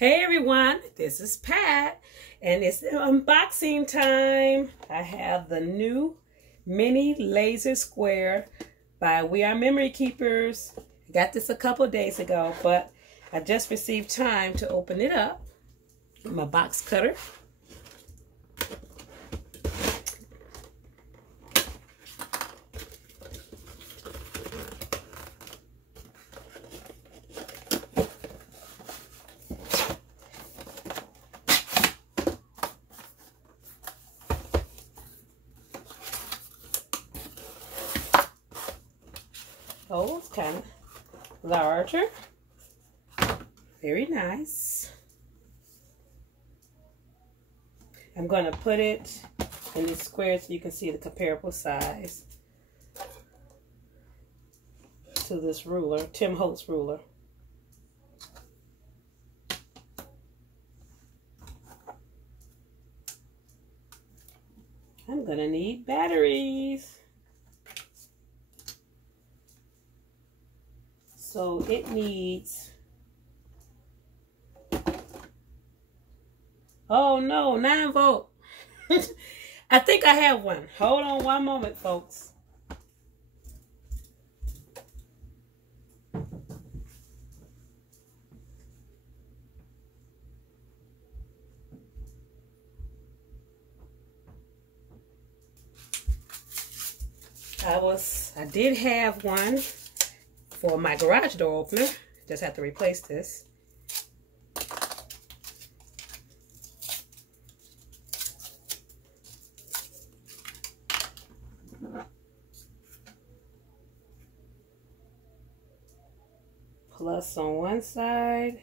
Hey everyone, this is Pat, and it's unboxing time. I have the new mini laser square by We Are Memory Keepers. I got this a couple of days ago, but I just received time to open it up with my box cutter. Oh, it's kind of larger. Very nice. I'm going to put it in these squares so you can see the comparable size to this ruler, Tim Holtz ruler. I'm going to need batteries. So it needs, oh no, 9 volt. I think I have one. Hold on one moment, folks. I did have one for my garage door opener. Just have to replace this. Plus on one side.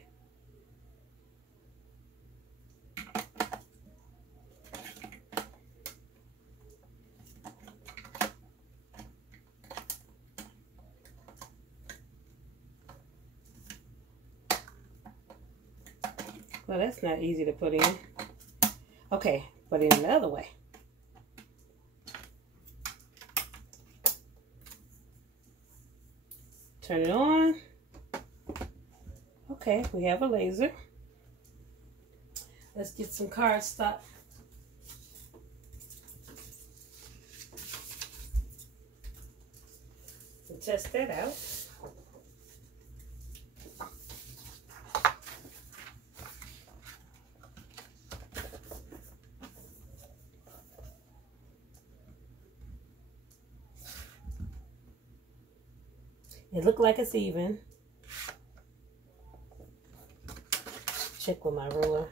Well, that's not easy to put in. Okay, put it in the other way. Turn it on. Okay, we have a laser. Let's get some cardstock. And test that out. It looked like it's even. Check with my ruler.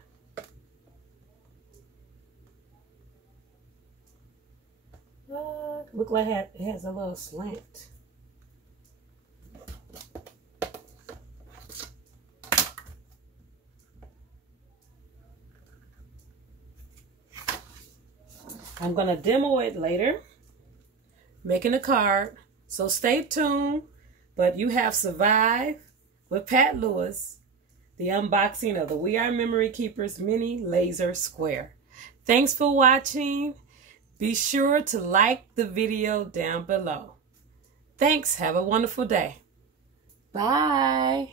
Look like it has a little slant. I'm going to demo it later, making a card. So stay tuned. But you have survived with Pat Lewis, the unboxing of the We Are Memory Keepers Mini Laser Square. Thanks for watching. Be sure to like the video down below. Thanks. Have a wonderful day. Bye.